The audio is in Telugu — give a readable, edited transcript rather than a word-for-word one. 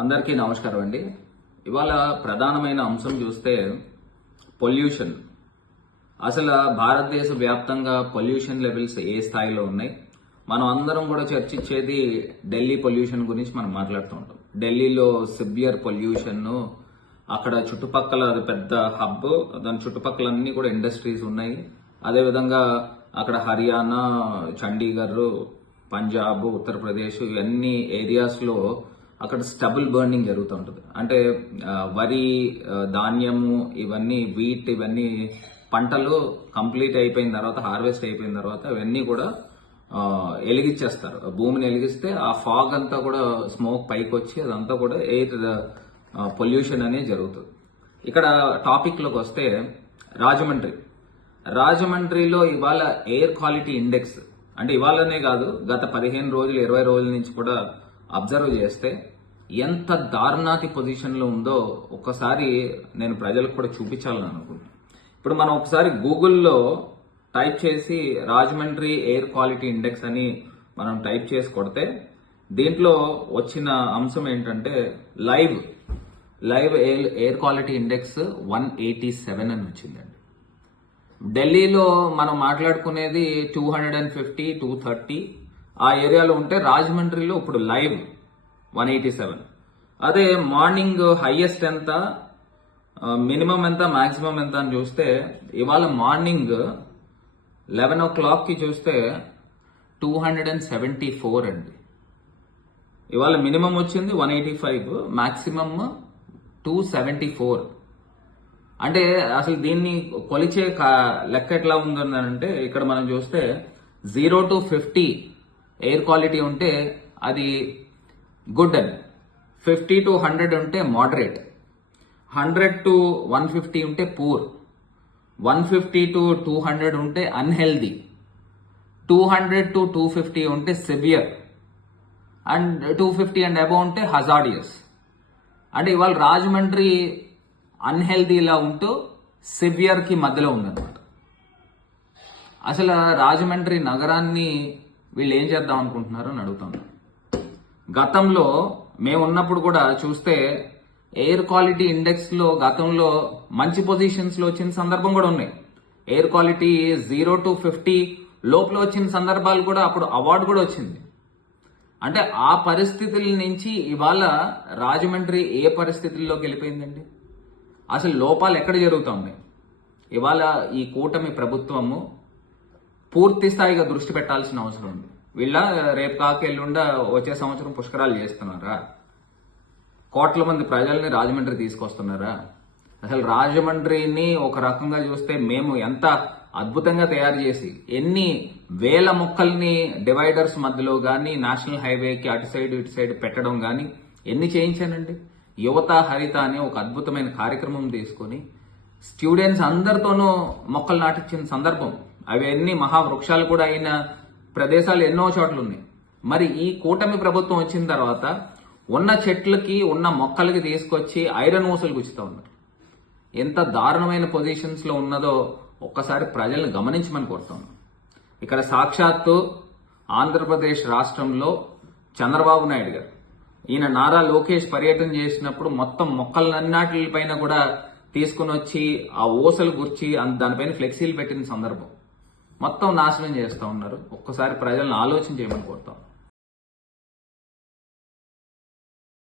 అందరికీ నమస్కారం అండి. ఇవాళ ప్రధానమైన అంశం చూస్తే పొల్యూషన్. అసలు భారతదేశ వ్యాప్తంగా పొల్యూషన్ లెవెల్స్ ఏ స్థాయిలో ఉన్నాయి? మనం అందరం కూడా చర్చించేది ఢిల్లీ పొల్యూషన్ గురించి మనం మాట్లాడుతూ ఉంటాం. ఢిల్లీలో సివియర్ పొల్యూషన్, అక్కడ చుట్టుపక్కల అది పెద్ద హబ్, దాని చుట్టుపక్కల అన్ని కూడా ఇండస్ట్రీస్ ఉన్నాయి. అదేవిధంగా అక్కడ హర్యానా, చండీగఢ్, పంజాబ్, ఉత్తరప్రదేశ్ ఇవన్నీ ఏరియాస్ లో అక్కడ స్టబుల్ బర్నింగ్ జరుగుతూ ఉంటుంది. అంటే వరి, ధాన్యము, ఇవన్నీ వీట్, ఇవన్నీ పంటలు కంప్లీట్ అయిపోయిన తర్వాత, హార్వెస్ట్ అయిపోయిన తర్వాత ఇవన్నీ కూడా ఎలిగించేస్తారు. భూమిని ఎలిగిస్తే ఆ ఫాగ్ అంతా కూడా స్మోక్ పైకి వచ్చి అదంతా కూడా ఎయిర్ పొల్యూషన్ అనేది జరుగుతుంది. ఇక్కడ టాపిక్ లోకి వస్తే రాజమండ్రిలో ఇవాళ ఎయిర్ క్వాలిటీ ఇండెక్స్, అంటే ఇవాళనే కాదు, గత 15 రోజులు 20 రోజుల నుంచి కూడా అబ్జర్వ్ చేస్తే ఎంత దారుణాతి పొజిషన్ లో ఉందో ఒక్కసారి నేను ప్రజలకు కూడా చూపించాలని అనుకుంటున్నాను. ఇప్పుడు మనం ఒకసారి గూగుల్లో టైప్ చేసి రాజమండ్రి ఎయిర్ క్వాలిటీ ఇండెక్స్ అని మనం టైప్ చేసి కొడితే దీంట్లో వచ్చిన అంశం ఏంటంటే లైవ్ ఎయిర్ క్వాలిటీ ఇండెక్స్ 187 అని వచ్చిందండి. ఢిల్లీలో మనం మాట్లాడుకునేది 250, 230 ఆ ఏరియాలో ఉంటే రాజమండ్రిలో ఇప్పుడు లైవ్ 187. అదే మార్నింగ్ హైయెస్ట్ ఎంత, మినిమం ఎంత, మాక్సిమం ఎంత అని చూస్తే ఇవాళ మార్నింగ్ 11 o'clock కి చూస్తే 274 అండి. ఇవాళ మినిమం వచ్చింది 185, మాక్సిమం 274. అంటే అసలు దీన్ని కొలిచే లెక్క ఎట్లా ఉందంటే ఇక్కడ మనం చూస్తే 0 to 50 ఎయిర్ క్వాలిటీ ఉంటే అది గుడ్ అని, 50 to 100 ఉంటే మోడరేట్, 100 to 150 ఉంటే పూర్, 150 to 200 ఉంటే అన్హెల్దీ, 200 to 250 ఉంటే సివియర్, అండ్ 250 అండ్ అబౌవ్ ఉంటే హజార్డియస్. అంటే ఇవాళ రాజమండ్రి అన్హెల్దీలా ఉంటూ సివియర్ కి మధ్యలో ఉందన్నమాట. అసలు రాజమండ్రి నగరాన్ని వీళ్ళు ఏం చేద్దాం అనుకుంటున్నారు అని అడుగుతాను. గతంలో మేము ఉన్నప్పుడు కూడా చూస్తే ఎయిర్ క్వాలిటీ ఇండెక్స్ లో గతంలో మంచి పొజిషన్స్ లో వచ్చిన సందర్భం కూడా ఉన్నాయి. ఎయిర్ క్వాలిటీ 0 to 50 లోపల వచ్చిన సందర్భాలు కూడా, అప్పుడు అవార్డు కూడా వచ్చింది. అంటే ఆ పరిస్థితుల నుంచి ఇవాళ రాజమండ్రి ఏ పరిస్థితుల్లోకి వెళ్ళిపోయిందండి? అసలు లోపాలు ఎక్కడ జరుగుతుంది? ఇవాళ ఈ కూటమి ప్రభుత్వము పూర్తి స్థాయిగా దృష్టి పెట్టాల్సిన అవసరం ఉంది. వీళ్ళ రేపు కాక ఎల్లుండా వచ్చే సంవత్సరం పుష్కరాలు చేస్తున్నారా? కోట్ల మంది ప్రజల్ని రాజమండ్రి తీసుకొస్తున్నారా? అసలు రాజమండ్రిని ఒక రకంగా చూస్తే మేము ఎంత అద్భుతంగా తయారు చేసి ఎన్ని వేల మొక్కల్ని డివైడర్స్ మధ్యలో గానీ, నేషనల్ హైవేకి అటు సైడ్ ఇటు సైడ్ పెట్టడం గానీ ఎన్ని చేయించానండి. యువత హరిత అనే ఒక అద్భుతమైన కార్యక్రమం తీసుకొని స్టూడెంట్స్ అందరితోనూ మొక్కలు నాటించిన సందర్భం, అవన్నీ మహావృక్షాలు కూడా అయిన ప్రదేశాలు ఎన్నో చోట్ల ఉన్నాయి. మరి ఈ కూటమి ప్రభుత్వం వచ్చిన తర్వాత ఉన్న చెట్లకి, ఉన్న మొక్కలకి తీసుకొచ్చి ఐరన్ ఊసలు గుచ్చుతా ఉన్నారు. ఎంత దారుణమైన పొజిషన్స్ లో ఉన్నదో ఒక్కసారి ప్రజల్ని గమనించమని కోరుతాను. ఇక్కడ సాక్షాత్తు ఆంధ్రప్రదేశ్ రాష్ట్రంలో చంద్రబాబు నాయుడు గారు, ఈయన నారా లోకేష్ పర్యటన చేసినప్పుడు మొత్తం మొక్కలన్నిటిపైన కూడా తీసుకుని వచ్చి ఆ ఊసలు గుర్చి దానిపైన ఫ్లెక్సీలు పెట్టిన సందర్భం మొత్తం నాశనం చేస్తూ ఉన్నారు. ఒక్కసారి ప్రజలను ఆలోచన చేయమని కోరుతాం.